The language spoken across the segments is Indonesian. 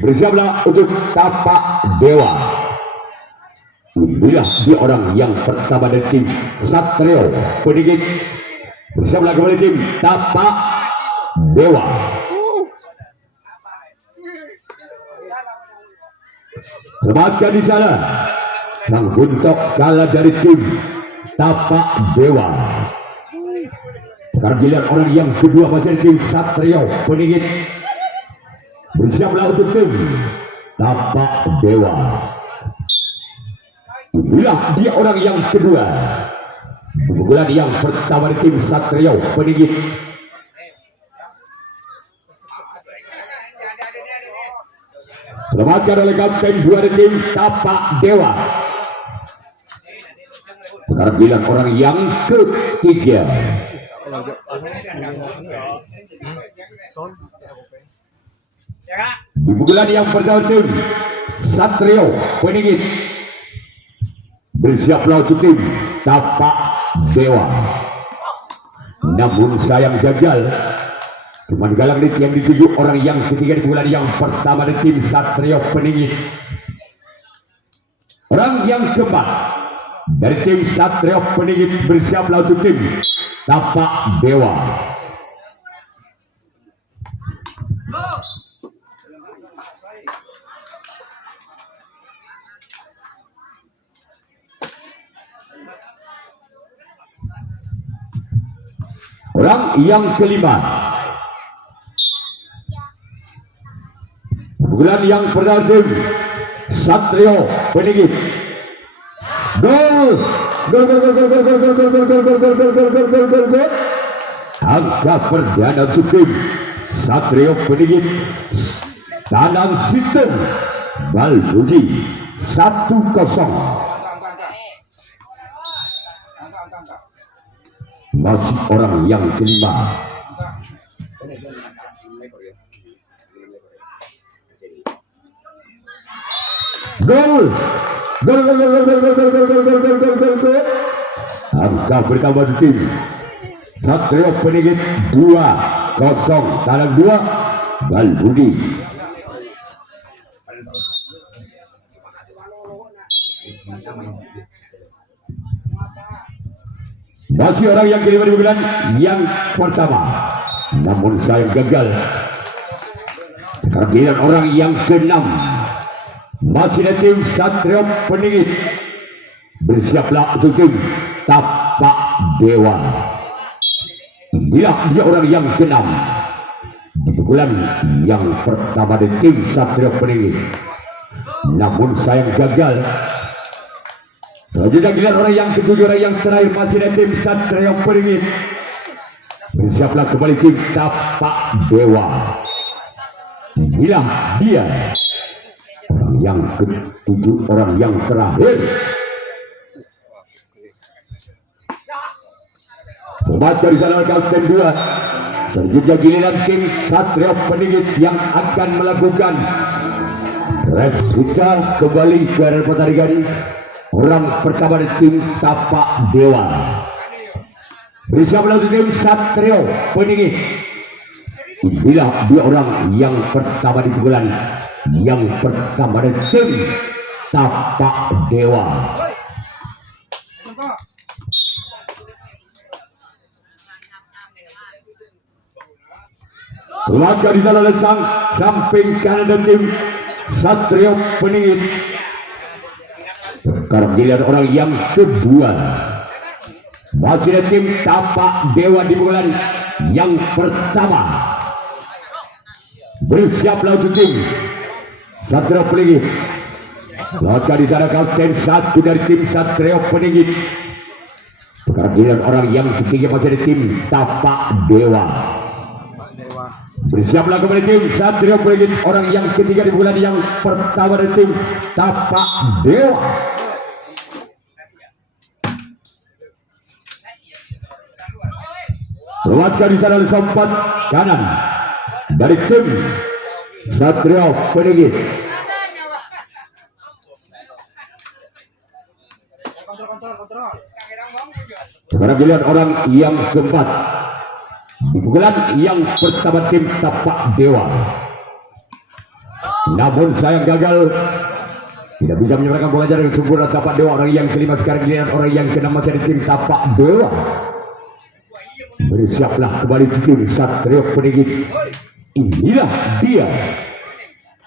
Bersiaplah untuk tapak dewa. Inilah dia orang yang pertama dari tim Satrio Peningit. Bersiaplah kembali tim tapak dewa. Selamatkan di sana. Sang buntok kalah dari tim tapak dewa. Sekarang dilihat orang yang kedua masih tim Satrio Peningit. Bersiaplah untuk tim tapak dewa. Inilah dia orang yang kedua. Pukulan yang pertama di tim Satrio Peningit. Selamatkan oleh kapten 2 dari tim tapak dewa. Sekarang bilang orang yang ketiga. Di pukulan yang pertama tim Satrio Peningit. Bersiaplah untuk tim tapak dewa. Namun sayang gagal. Cuman galang yang dituju orang yang ketiga di bulan yang pertama di tim Satrio Peningit. Orang yang keempat dari tim Satrio Peningit. Bersiaplah untuk tim tapak dewa. Orang yang kelima. Bulan yang pertama tim Satrio Peningit. Gol. Angka perdana untuk tim Satrio Peningit. Tanang sistem Balbudi 1-0. Masih orang yang kelima. Gol. Angka bertambah di tim Satrio Peningit 2-0. Tanang 2 Balbudi. Masih orang yang kelima di bulan yang pertama. Namun saya gagal. Sekarang orang yang keenam. Masih ada tim Satrio Peningit. Bersiaplah untuk tim tapak dewa. Inilah dia orang yang keenam di bulan yang pertama di tim Satrio Peningit. Namun sayang gagal. Selanjutnya dilihat orang yang ketujuh, orang yang terakhir masih ada tim Satrio Peningit. Bersiaplah kembali tim tapak dewa. Inilah dia orang yang ketujuh, orang yang terakhir. Sobat dari sana kapten 2. Selanjutnya giliran tim Satrio Peningit yang akan melakukan replika kembali ke arena pertandingan. Orang pertama di tim tapak dewa. Bersiaplah untuk tim Satrio Peningit. Inilah dia orang yang pertama di bulan yang pertama di tim tapak dewa. Langkah di sana lesang samping kanan dan tim Satrio Peningit. Sekarang dilihat orang yang kedua. Masih ada tim tapak dewa di bulan yang pertama. Bersiaplah untuk tim Satrio Peningit. Langkah di sana kapten 1 dari tim Satrio Peningit. Sekarang dilihat orang yang ketiga masih ada tim tapak dewa. Bersiaplah kembali tim Satrio Peningit. Orang yang ketiga di bulan yang pertama dari tim tapak dewa. Lewatkan di sana sempat kanan dari tim Satrio Peningit. Sekarang dilihat orang yang keempat di pukulan yang pertama tim tapak dewa. namun sayang gagal. Tidak bisa menyerahkan bola jarak sempurna. Tapak Dewa orang yang kelima, sekarang giliran orang yang keenam masih ada tim Tapak Dewa. Bersiaplah kembali tim Satrio Peningit. Inilah dia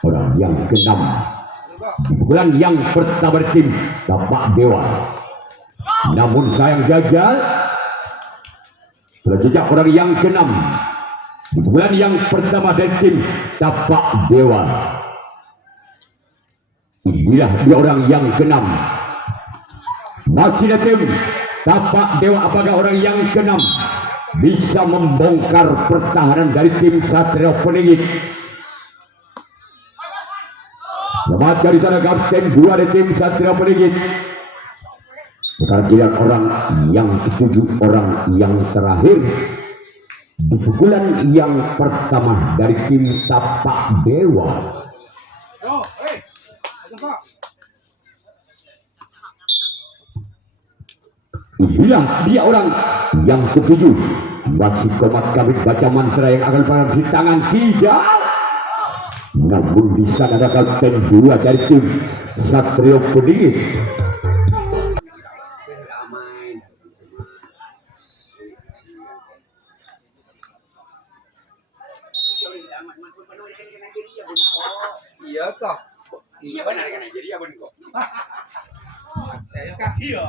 orang yang keenam di bulan yang pertama tim Tapak Dewa. Namun sayang gagal. Jejak orang yang keenam di bulan yang pertama dari tim Tapak Dewa. Inilah dia orang yang keenam. Masih ada tim Tapak Dewa. Apakah orang yang keenam bisa membongkar pertahanan dari tim Satrio Peningit? Selamat dari sana kapten 2 dari tim Satrio Peningit. Sekarang giliran orang yang ketujuh, orang yang terakhir di pukulan yang pertama dari tim Tapak Dewa. Inilah dia orang yang ketujuh. Masih komat kami baca mantra yang akan pada di tangan tidak. Namun di sana ada kapten 2 dari tim Satrio Peningit. Iya kok. Iya benar kan jadi ya benar kok. Saya kan iya.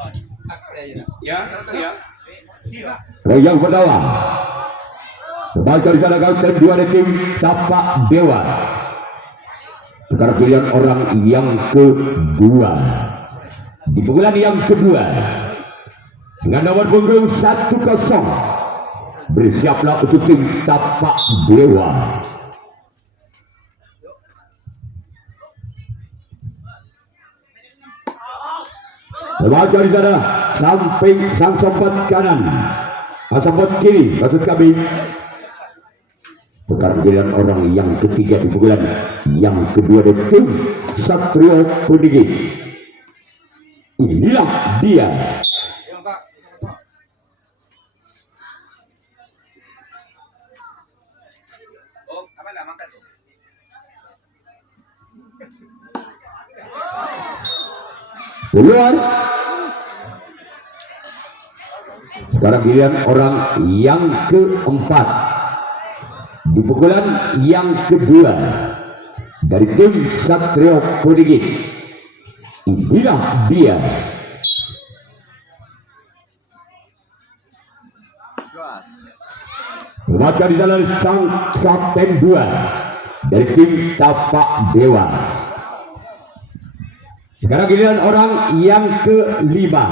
Ya, iya. Yang pertama baca di sana kapten 2 dari tim Tapak Dewa. Sekarang pilihan orang yang kedua di pukulan yang kedua dengan nomor punggung 10. Bersiaplah untuk tim Tapak Dewa. Baca di sana samping sang sompat kanan, sompat kiri maksud kami. Sekarang giliran orang yang ketiga di pukulan yang kedua dari tim Satrio Peningit. Inilah dia keluar. Sekarang giliran orang yang keempat di pukulan yang kedua dari tim Satrio Peningit. Inilah dia baca di dalam sang kapten 2 dari tim Tapak Dewa. Sekarang giliran orang yang kelima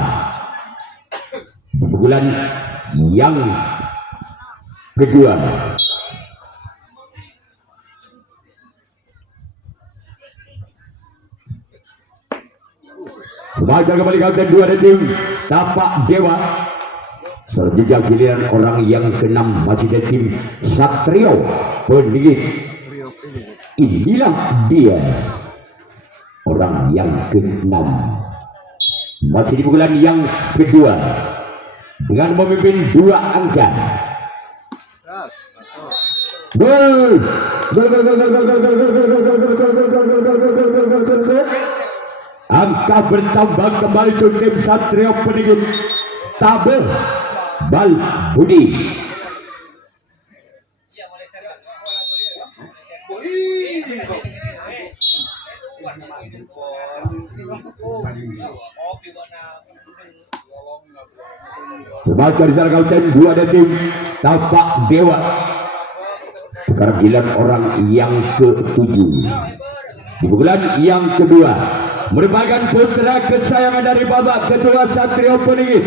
di pukulan yang kedua. Baca kembali kapten 2 dari tim Tapak Dewa. Selanjutnya giliran orang yang keenam masih dari tim Satrio Peningit. Inilah dia orang yang keenam masih di pukulan yang kedua dengan memimpin 2 angka. Gol! Angka bertambah kembali untuk tim Satrio Peningit. Tabel Bal Budi. Baca di sana kapten 2 dari tim Tapak Dewa. Sekarang giliran orang yang ke-7 di pukulan yang kedua merupakan putra kesayangan dari babak kedua Satrio Peningit.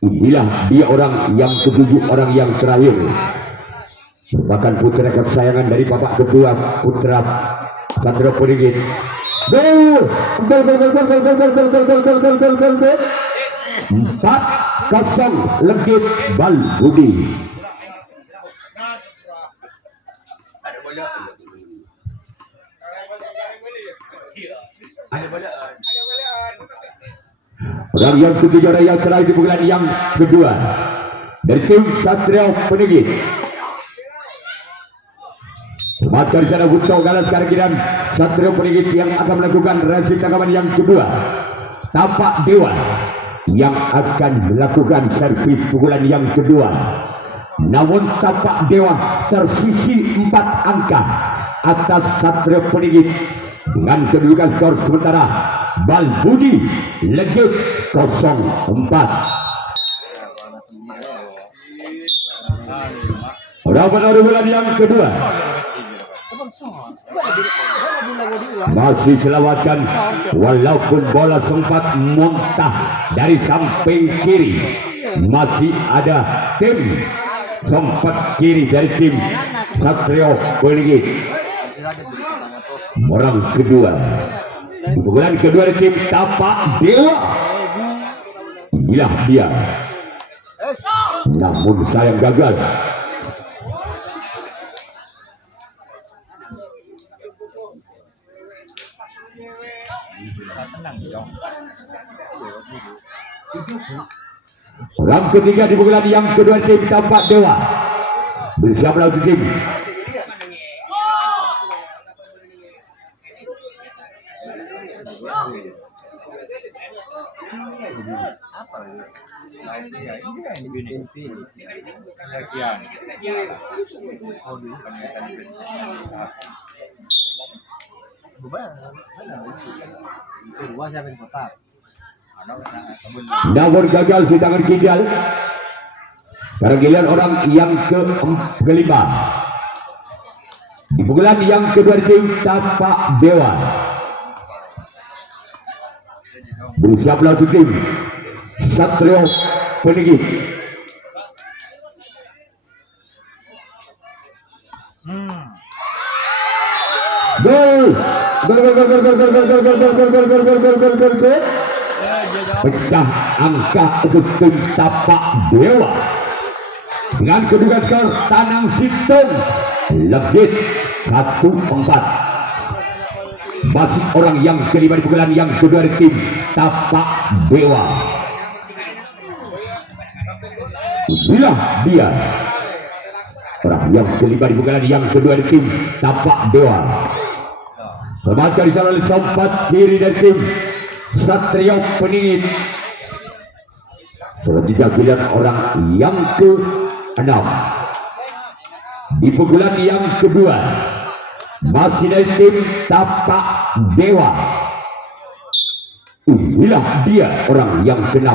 Inilah dia orang yang ke-7, orang yang terakhir, merupakan putra kesayangan dari babak kedua putra Satrio Peningit. Gol! 4-0 Legit Bal Budi. Orang yang ketiga, orang yang terakhir di pukulan yang kedua dari tim Satrio Peningit. Maka di sana Gusto Galas Kargidan Satrio Peningit yang akan melakukan reaksi tangkapan yang kedua. Tapak Dewa yang akan melakukan servis pukulan yang kedua. Namun Tapak Dewa tersisi 4 angka atas Satrio Peningit dengan kedudukan skor sementara Balbudi Legit 04. Pada bulan yang kedua masih selawatan walaupun bola sempat muntah dari samping kiri. Masih ada tim sempat kiri dari tim Satrio Peningit. Orang kedua pukulan kedua dari tim Tapak Dewa. Inilah dia, namun sayang gagal. Orang ketiga di pukulan yang kedua tim Tapak Dewa. Bersiap lawan tim namun gagal di tangan Kijal. Sekarang giliran orang yang kelima di pukulan yang kedua tim Tapak Dewa. Bersiap lawan tim Satrio Peningit. Gol. Pecah angka untuk tim Tapak Dewa dengan kedudukan skor Tanang Situng Legit 1-4. Masih orang yang kelima di pukulan yang kedua dari tim Tapak Dewa. Inilah dia, orang yang kelima di pukulan yang kedua dari tim Tapak Dewa. Semacam di sana sempat kiri dari tim Satrio Peningit. Selanjutnya pilihan orang yang ke-6 di pukulan yang kedua masih dari tim Tapak Dewa. Inilah dia, orang yang ke-6.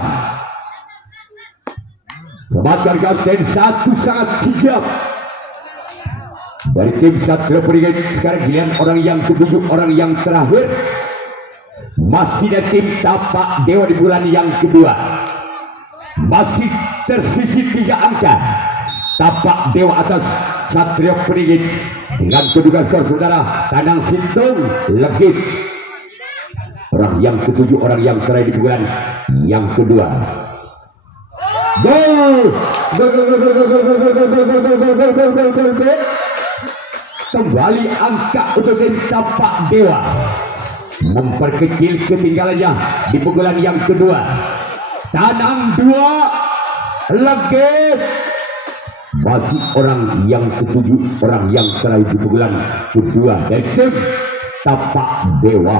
Kebakar kapten satu sangat sigap dari tim Satrio Peningit. Sekarang pilihan orang yang ke-7, orang yang terakhir masih dari tim Tapak Dewa di bulan yang kedua. Masih tersisi 3 angka. Tapak Dewa atas Satrio Peningit dengan kedudukan skor saudara Tanang Situng Legit. Orang yang ke-7, orang yang terakhir di bulan yang kedua. Gol. Kembali angka untuk tim Tapak Dewa, memperkecil ketinggalannya di pukulan yang kedua. Tanang 2 Legit. Masih orang yang ke-7, orang yang terakhir di pukulan kedua dari tim Tapak Dewa.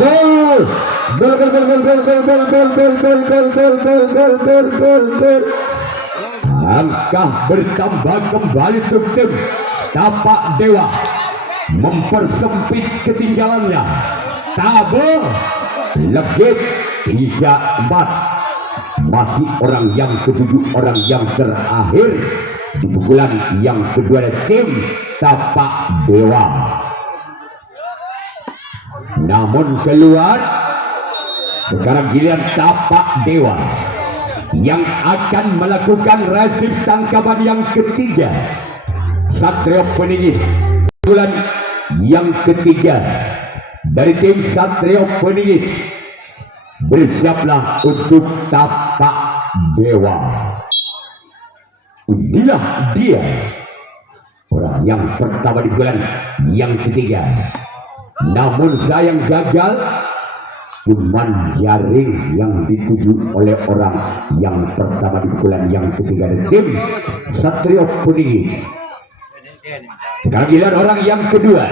Gol. Angka bertambah kembali untuk tim Tapak Dewa, mempersempit ketinggalannya. Tabel Legit 3-4. Masih orang yang ke-7, orang yang terakhir di pukulan yang kedua dari tim Tapak Dewa. Namun keluar. Sekarang giliran Tapak Dewa yang akan melakukan reaksi tangkapan yang ketiga. Satrio Peningit bulan yang ketiga dari tim Satrio Peningit. Bersiaplah untuk Tapak Dewa. Inilah dia, orang yang pertama di bulan yang ketiga. Namun sayang gagal cuman jaring yang dituju oleh orang yang pertama di pukulan yang ketiga dari tim Satrio Puningit. Sekarang giliran orang yang kedua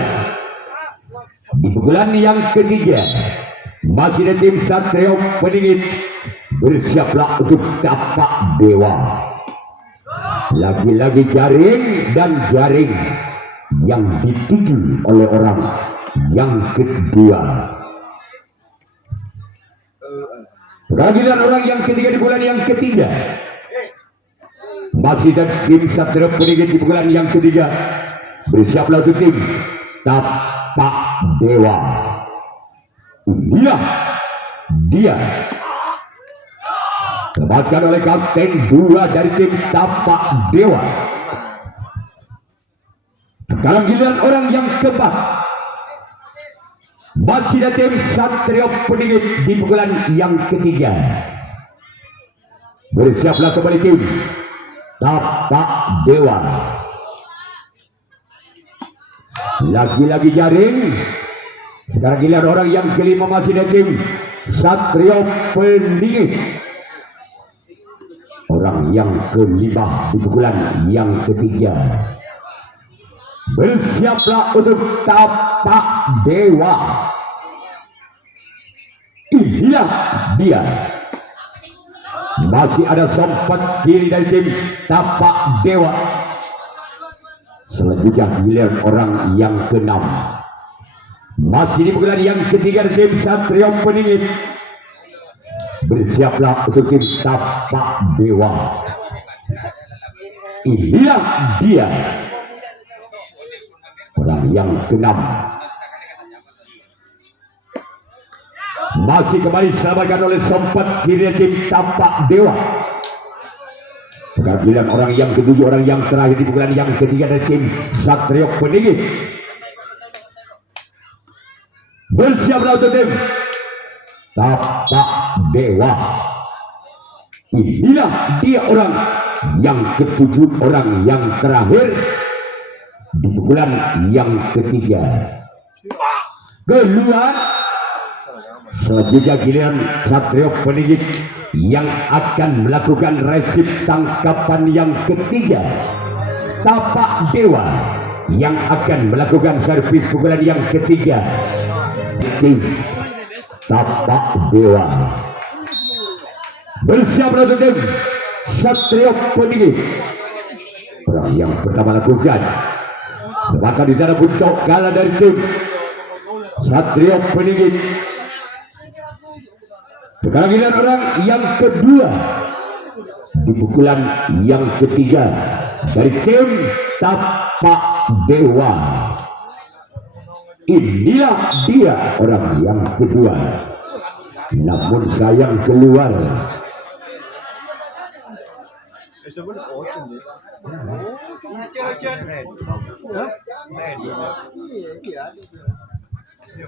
di pukulan yang ketiga masih dari tim Satrio Puningit. Bersiaplah untuk tapak dewa. Lagi-lagi jaring dan jaring yang dituju oleh orang yang kedua. Giliran orang yang ketiga di bulan yang ketiga masih dan tim Satrio Puningit di bulan yang ketiga. Bersiaplah untuk tim tapak dewa. Inilah dia dapatkan oleh kapten 2 dari tim tapak dewa. Sekarang giliran orang yang keempat masih dari tim Satrio Puningit di pukulan yang ketiga. Bersiaplah kembali tim tapak dewa. Lagi-lagi jaring. Sekarang giliran orang yang kelima masih dari tim Satrio Puningit. Orang yang kelima di pukulan yang ketiga. Bersiaplah untuk tapak dewa. Inilah dia. Masih ada sompat kiri dari tim tapak dewa. Selanjutnya giliran orang yang keenam. Masih di pukulan yang ketiga dari tim Satrio Puningit. Bersiaplah untuk tim tapak dewa. Inilah dia. Orang yang keenam. Masih kembali diselamatkan oleh sompat kiri tim tapak dewa. Sekarang giliran orang yang ketujuh, orang yang terakhir di pukulan yang ketiga dari tim Satrio Puningit. Bersiaplah untuk tim tapak dewa. Inilah dia orang yang ketujuh, orang yang terakhir di pukulan yang ketiga. Keluar. Selanjutnya giliran Satrio Puningit yang akan melakukan resip tangkapan yang ketiga. Tapak dewa yang akan melakukan servis pukulan yang ketiga. Tapak dewa. Bersiaplah untuk tim Satrio Puningit. Orang yang pertama lakukan. Maka di sana puncak kalah dari tim Satrio Puningit. Sekarang giliran orang yang kedua di pukulan yang ketiga dari tim tapak dewa. Inilah dia orang yang kedua. Namun sayang keluar.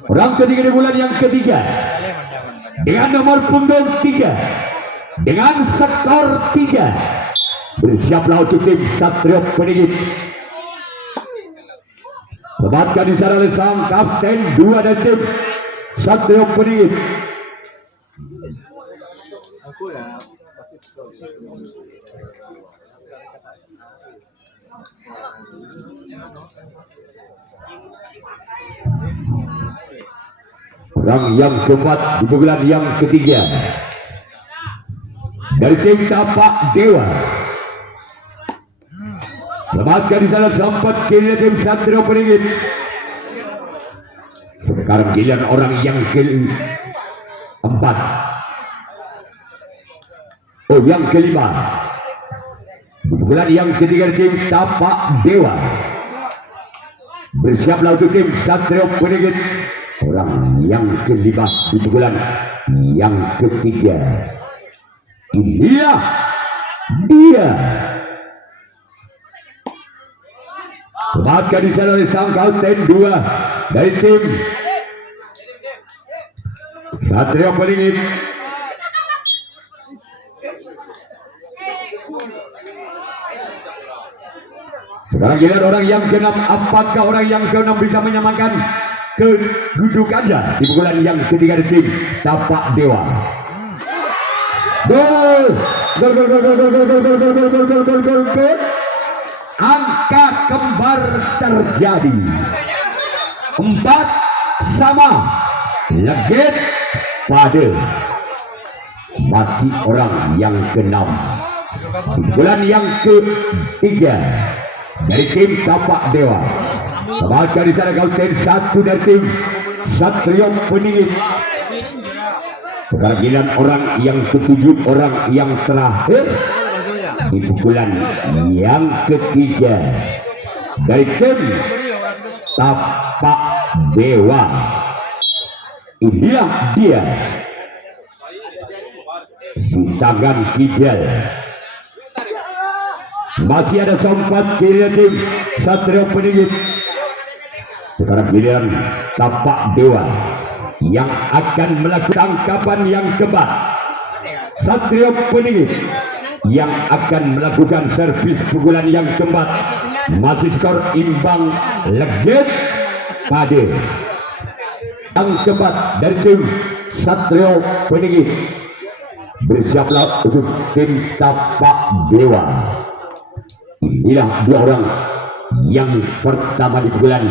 Orang ketiga di bulan yang ketiga dengan nomor punggung 3 dengan skor 3. Bersiaplah untuk tim Satrio Puningit. Tempatkan di sana oleh sang kapten 2 dan tim Satrio Puningit. Orang yang keempat di pukulan yang ketiga dari tim tapak dewa. Lepaskan di sana sempat kiri tim Satrio Puningit. Sekarang giliran orang yang keempat. Oh, yang kelima. Di pukulan yang ketiga tim tapak dewa. Bersiaplah untuk tim Satrio Puningit. Orang yang kelima di pukulan yang ketiga. Inilah dia. Tempatkan di sana oleh sang kapten 2 dari tim Satrio Puningit. Sekarang giliran orang yang ke-6. Apakah orang yang ke-6 bisa menyamakan kedudukannya di pukulan yang ketiga dari tim Tapak Dewa. Gol, gol, gol, gol, gol, gol, gol, gol, gol, gol, gol, gol, gol, gol, gol, gol. Angka kembar terjadi. 4-sama. Legit pada masih orang yang ke-6. Bulan yang ke-3 dari tim Tapak Dewa. Baca di sana Kabupaten 1 dari tim Satrio Peningit. Sekarang giliran orang yang ke-7, orang yang terakhir di pukulan yang ketiga dari tim Tapak Dewa. Inilah dia di tangan Kidal. Masih ada sempat kiri tim Satrio Peningit. Sekarang giliran Tapak Dewa yang akan melakukan tangkapan yang kebat. Satrio Peningit yang akan melakukan servis pukulan yang keempat. Masih skor imbang legit pada yang keempat dari tim Satrio Peningit. Bersiaplah untuk tim Tapak Dewa. Inilah dua orang yang pertama di pukulan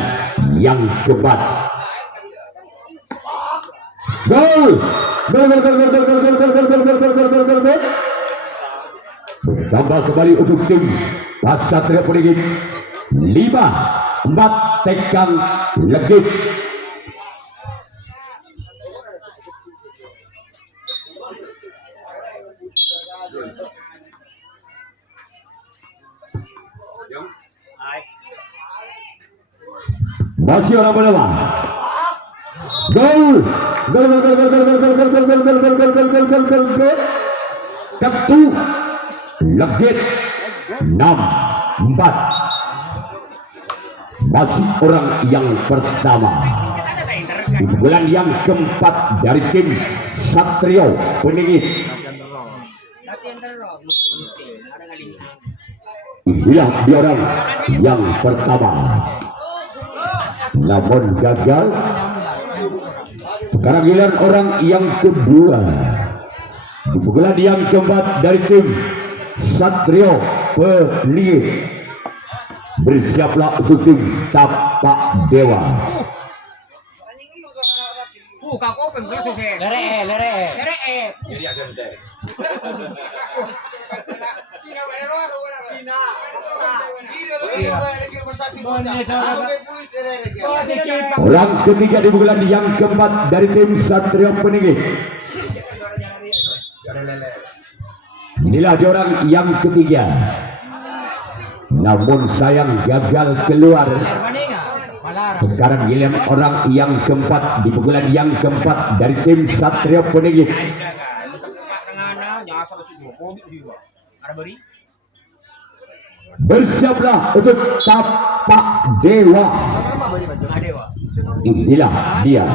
yang keempat. Gol! Gol, gol, gol, gol, gol, gol, gol, gol, gol, gol, gol, gol, gol, gol, gol. Bertambah kembali untuk tim Satrio Peningit. 5-4 tekang legit. Masih orang bernama gol, gol, gol, gol, gol, gol, gol, gol, gol, gol, gol, gol, gol, gol, gol, gol, gol, gol, gol. Kartu legit 6-4. Masih orang yang pertama di bulan yang keempat dari tim Satrio Peningit. Inilah dia orang yang pertama, namun gagal. Sekarang giliran orang yang kedua di pukulan yang keempat dari tim Satrio Peningit. Bersiaplah untuk tim Tapak Dewa. Jadi ada deh. Orang ketiga di pukulan yang keempat dari tim Satrio Peningit. Inilah dia orang yang ketiga, namun sayang gagal keluar. Sekarang giliran orang yang keempat di pukulan yang keempat dari tim Satrio Peningit. Bersiaplah untuk Tapak Dewa. Inilah dia,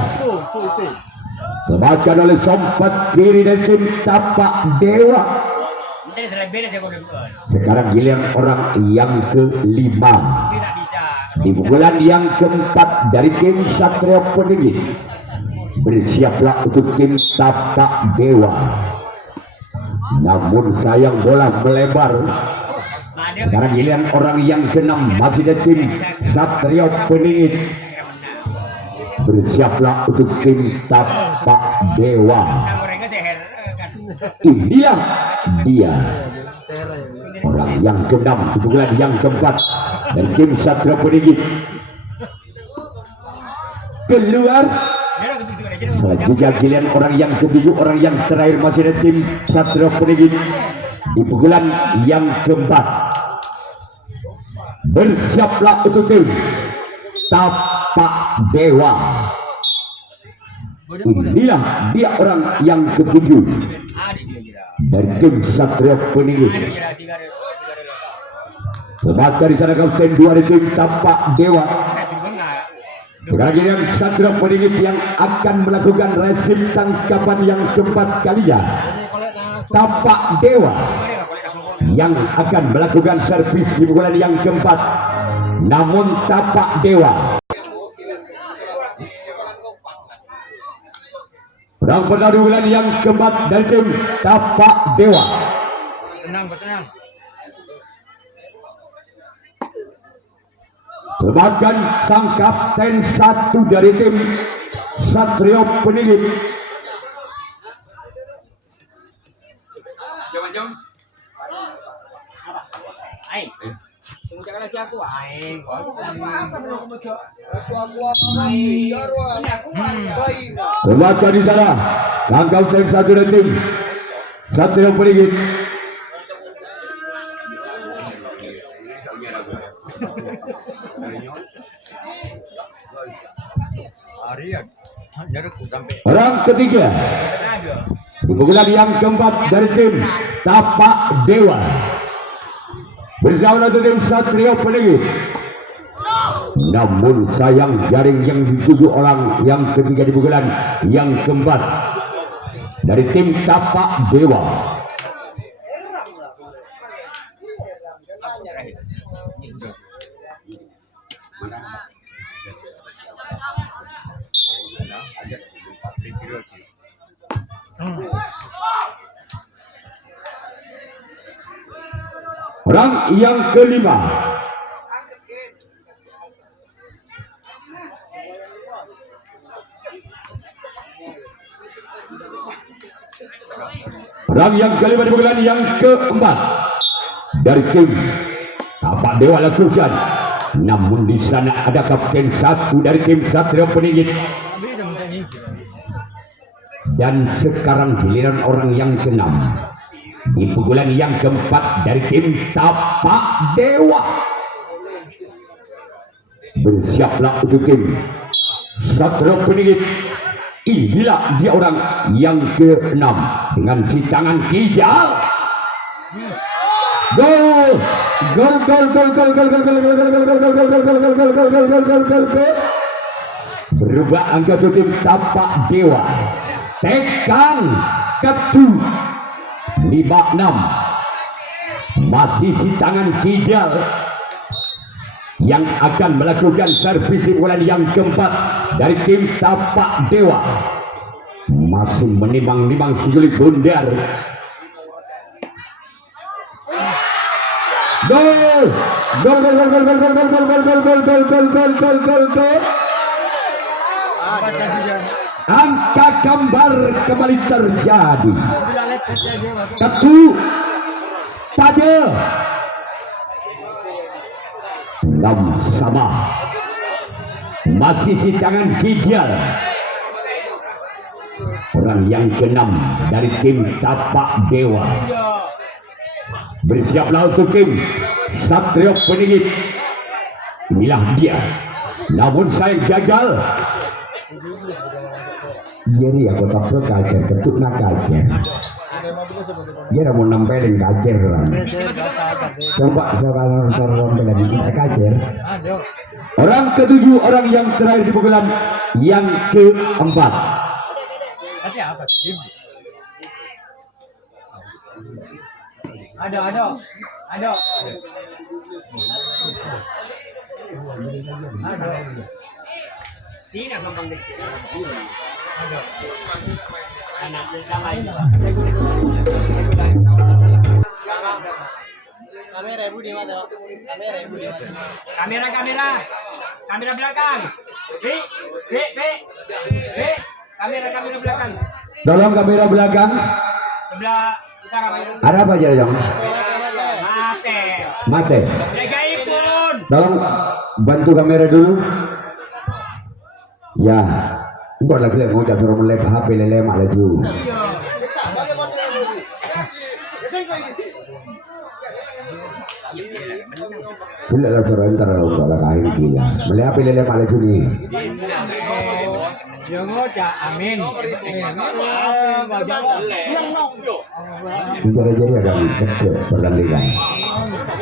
dibacakan oleh sompat kiri dari tim Tapak Dewa. Sekarang giliran orang yang kelima di pukulan yang keempat dari tim Satrio Peningit. Bersiaplah untuk tim Tapak Dewa, namun sayang bola melebar. Sekarang giliran orang yang keenam masih dari tim Satrio Peningit. Bersiaplah untuk tim Tapak Dewa. Inilah dia orang yang keenam di pukulan yang keempat dari tim Satrio Peningit. Keluar. Selanjutnya giliran orang yang ketujuh, orang yang terakhir masih dari tim Satrio Peningit di pukulan yang keempat. Bersiaplah untuk tim Tapak Dewa. Inilah dia orang yang ketujuh dari tim Satrio Peningit. Sebagai di sana Kabupaten 2 dari tim Tapak Dewa. Sekarang giliran Satrio Peningit yang akan melakukan resim tangkapan yang keempat kalinya. Tapak Dewa yang akan melakukan servis di pukulan yang keempat. Namun Tapak Dewa Perang pertarungan yang keempat dari tim Tapak Dewa. Tenang, tenang. Bahkan sang kapten satu dari tim Satrio Peningit. Jom. Aing. Tunggu jangan lagi aku. Aing. Bahkan di sana sang kapten satu dari tim Satrio Peningit. Orang ketiga di pukulan yang keempat dari tim Tapak Dewa bersama tim Satrio Peningit. Namun sayang jaring yang dituju orang yang ketiga di pukulan yang keempat dari tim Tapak Dewa. Orang yang kelima di bulan yang keempat dari tim Tapak Dewa lakukan. Namun di sana ada kapten satu dari tim Satrio Peningit. Dan sekarang giliran orang yang keenam di pukulan yang keempat dari tim Tapak Dewa. Bersiaplah untuk tim Satrio Peningit. Inilah dia orang yang keenam dengan si tangan kijal. Gol. Berubah angka untuk tim Tapak Dewa. Tekan ketu 56. Masih si tangan kijal yang akan melakukan servis pukulan yang keempat dari tim Tapak Dewa. Masih menimbang-nimbang si Juli Bundar. Gol. Angka gambar kembali terjadi. Ketu pada 6 sama. Masih di tangan kijal. Orang yang keenam dari tim Tapak Dewa. Bersiaplah untuk tim Satrio Peningit. Inilah dia. Namun saya gagal. Jadi aku tak kacer, ketuk nak kacer. Dia mau nempelin kacer orang. Coba sekarang lagi kita kacer. Orang ketujuh, orang yang terakhir di pukulan yang keempat. Ada. Sini gampang deh. Ada. Anak sama ini. Kamera ibu di mana? Kamera belakang. B. Kamera belakang. Tolong kamera belakang. Sebelah utara. Ada apa aja yang? Mate. Pun. Tolong bantu kamera dulu. Ya, enggak lagi mau suruh melek HP lele malah tu. Bila lah suruh entar lah untuk lah kain dia. Melek HP lele malah tu ni. Yang ngoja, amin. Jadi ada kecil pertandingan.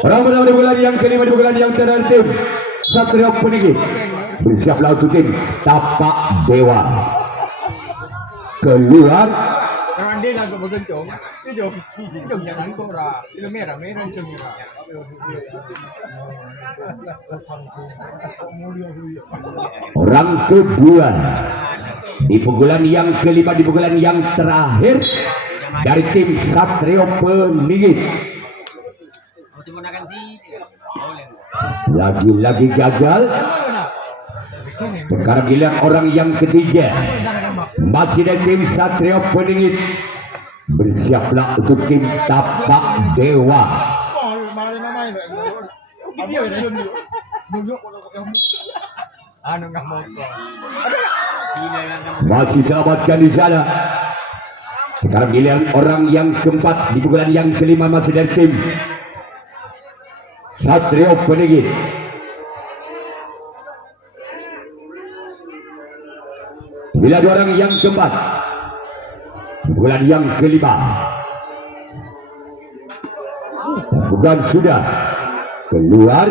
Orang menang di bulan yang kelima di bulan yang terakhir. Satrio Peningit. Bersiaplah untuk tim Tapak Dewa. Keluar đi là một dân chủ ví dụ nhà thắng cũng là km là mấy dân chủ Orang kedua di pukulan yang kelima, di pukulan yang terakhir dari tim Satrio Peningit. Lagi-lagi gagal. Sekarang giliran orang yang ketiga, masih dari tim Satrio Peningit. Bersiaplah untuk tim Tapak Dewa. Masih selamatkan di sana. Sekarang giliran orang yang keempat, di pukulan yang kelima masih dari tim Satrio Peningit. Bila ada orang yang keempat, bulan yang kelima, bukan sudah keluar.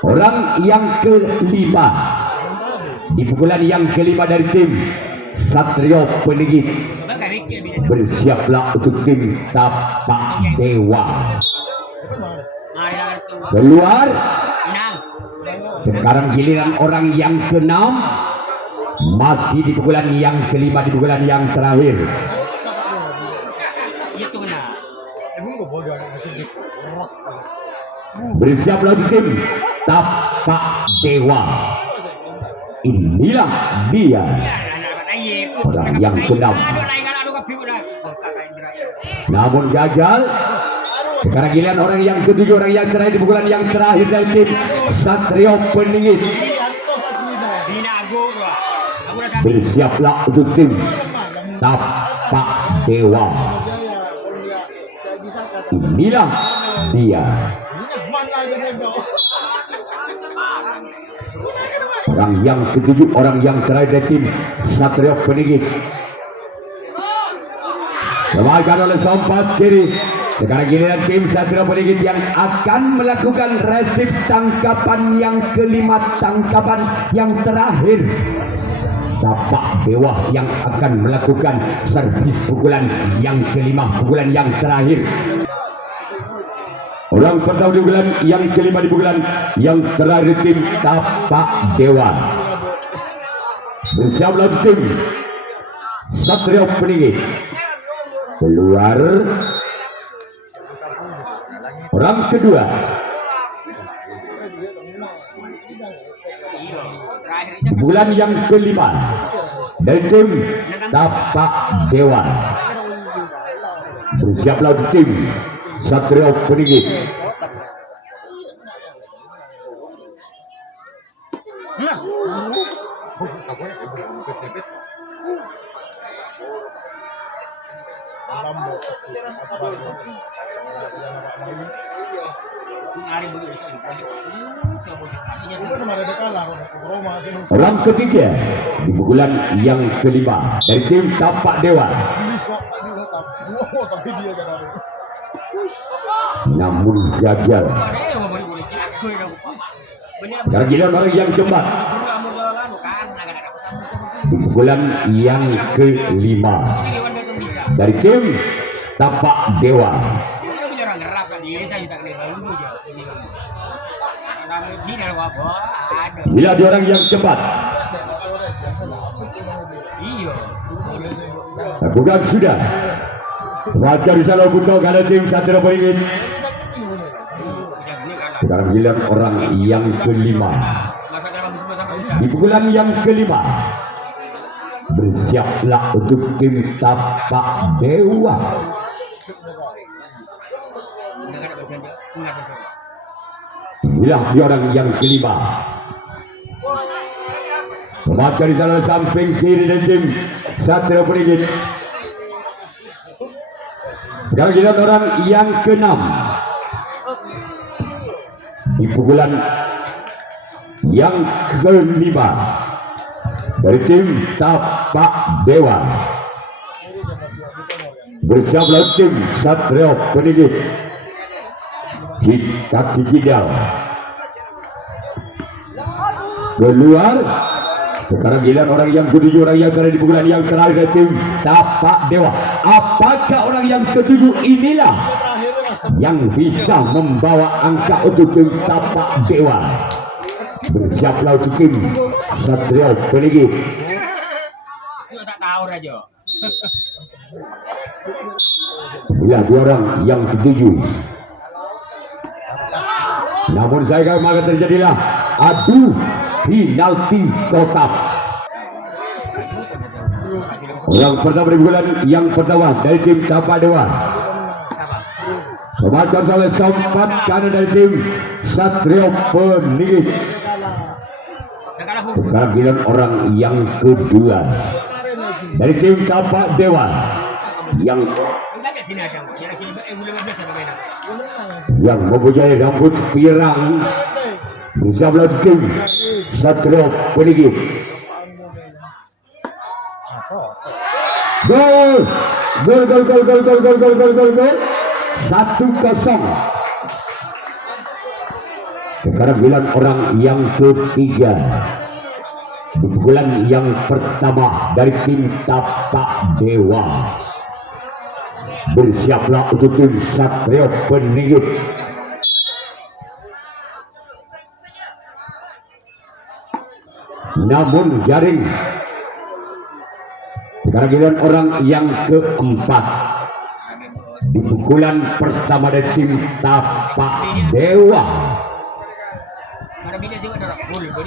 Orang yang kelima, di pukulan yang kelima dari tim Satrio Peningit. Bersiaplah untuk tim Tapak Dewa. Keluar. Sekarang giliran orang yang keenam, masih di pukulan yang kelima, di pukulan yang terakhir. Bersiaplah tim Tapak Dewa. Inilah dia orang yang keenam. Namun gagal. Sekarang giliran orang yang ketujuh, orang yang terakhir di pukulan yang terakhir dari tim Satrio Peningit. Bersiaplah untuk tim Tapak Dewa. Inilah dia orang yang ketujuh, orang yang terakhir dari tim Satrio Peningit. Dimainkan oleh sompat kiri. Sekarang giliran tim Satrio Peningit yang akan melakukan resip tangkapan yang kelima, tangkapan yang terakhir. Tapak Dewa yang akan melakukan servis pukulan yang kelima, pukulan yang terakhir. Orang pertama di pukulan yang kelima, di pukulan yang terakhir tim Tapak Dewa. Bersiaplah tim Satrio Peningit. Keluar. Orang kedua, bulan yang kelima dari tim Tapak Dewa. Bersiaplah tim Satrio Peningit. Orang ketiga di pukulan yang kelima dari tim Tapak Dewa. Namun gagal. Sekarang giliran orang yang keempat di pukulan yang kelima dari tim Tapak Dewa. Bila di orang yang cepat, bukan sudah wajar di sana untuk ada tim Satrio Peningit. Sekarang giliran orang yang kelima di pukulan yang kelima. Bersiaplah untuk tim Tapak Dewa. Inilah dia orang yang kelima. Membaca di sana samping kiri dari tim Satrio Peningit. Sekarang giliran orang yang keenam di pukulan yang kelima dari tim Tapak Dewa. Bersiaplah tim Satrio Peningit. Kaki kidal keluar. Sekarang giliran orang yang ketujuh, orang yang berada di pukulan yang terakhir dari tim Tapak Dewa. Apakah orang yang ketujuh inilah yang bisa membawa angka untuk tim Tapak Dewa? Bersiaplah untuk tim Satrio Peninggi. Tak tahu Rajo. Ya, dua orang yang ketujuh. Namun saya maka terjadilah adu penalti kotak. Yang pertama di bulan yang pertama dari tim Tapak Dewa. Pemacam oleh sempat kanan dari tim Satrio Peninggi. Sekarang giliran orang yang kedua dari tim Tapak Dewa yang mempunyai rambut pirang bersama tim Satrio Peninggi. Gol 1-0. Sekarang bilang orang yang ketiga di bulan yang pertama dari tim Tapak Dewa. Bersiaplah untuk tim Satrio Peninggi. Namun jaring. Sekarang giliran orang yang keempat di pukulan pertama dari tim Tapak Dewa.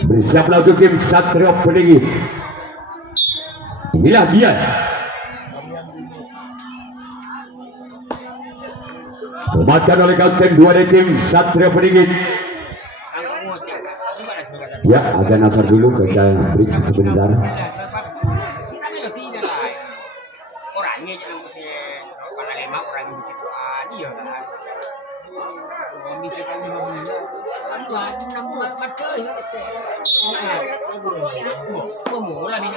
Bersiaplah untuk tim Satrio Peninggi. Inilah dia. Pembacan oleh kapten dua dari tim Satrio Peninggi. Ya, ada nazar dulu, kita break sebentar. Orangnya jangan mesti panglima orang begitu dia kan. Bisa kan 6 bulan macam ni saya. Pemula ni.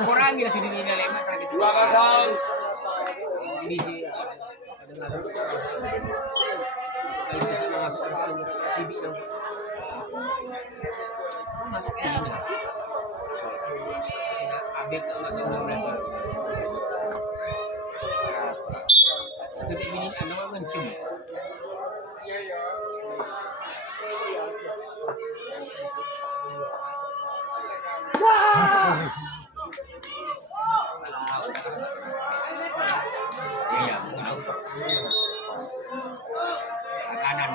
Orang ni lah sini ni lemak kan gitu. 2-0. Ini dia. Abek tak nak berasa. Kita ini anak mencum. Iya, kanan.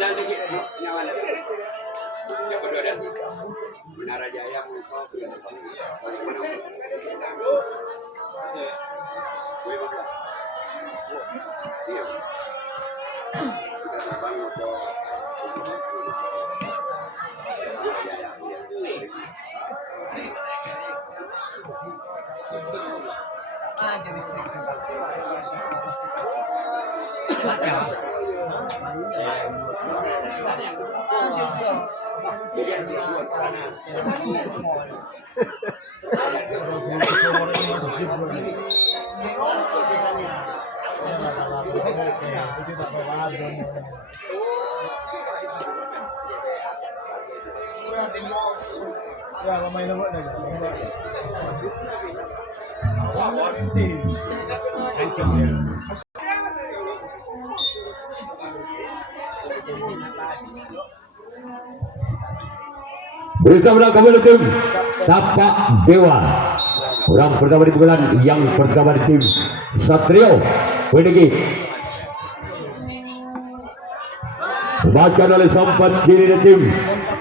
Dan dikit nyawa lagi. Yang kedua dan Menara Jaya Ya, ramai lembut dah. Bersama kembali tim Tapak Dewa. Orang pertama di pukulan yang pertama di tim Satrio Peninggi. Dibaca oleh sempat kiri dari tim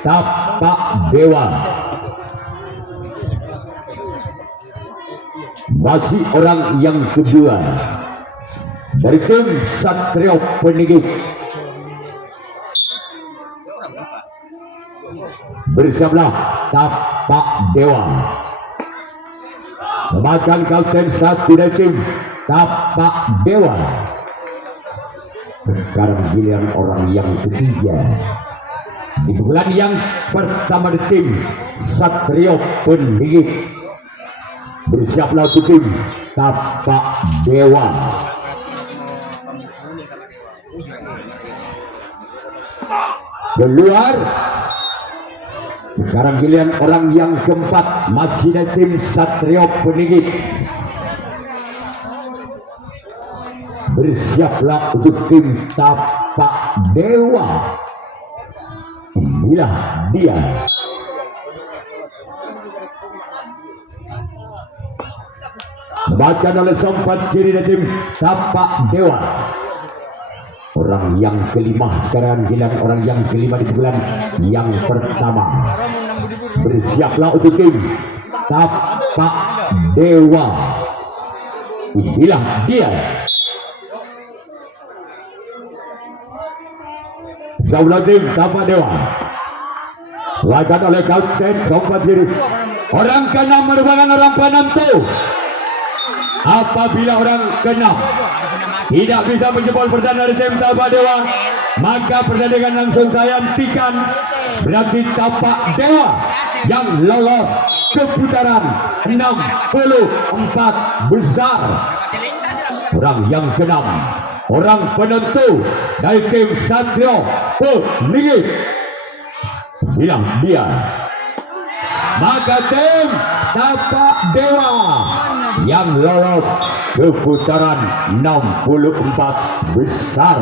Tapak Dewa. Masih orang yang kedua dari tim Satrio Peninggi. bersiaplah Tapak Dewa. Memakan kapten satu dari tim Tapak Dewa. Sekarang giliran orang yang ketiga. Di bulan yang pertama di tim Satrio Peningit. Bersiaplah untuk tim Tapak Dewa. Keluar. Sekarang giliran orang yang keempat, masih dari tim Satrio Peningit. Bersiaplah untuk tim Tapak Dewa. Inilah dia. Dibacakan oleh sempat kiri dari tim Tapak Dewa. Orang yang kelima sekarang giliran orang yang kelima di bulan yang pertama. Bersiaplah untuk tim Tapak Dewa. Inilah dia. Jauhlah tim Tapak Dewa. Lakukan oleh kapten sempat kiri. Orang keenam merupakan orang penentu. Apabila orang keenam tidak bisa menjebol pertandingan dari tim Tapak Dewa, maka pertandingan langsung saya hentikan. Berarti Tapak Dewa yang lolos ke putaran 64 besar. Orang yang keenam, orang penentu dari tim Satrio Peningit. Bilang dia. Maka tim Tapak Dewa yang lolos ke putaran 64 besar.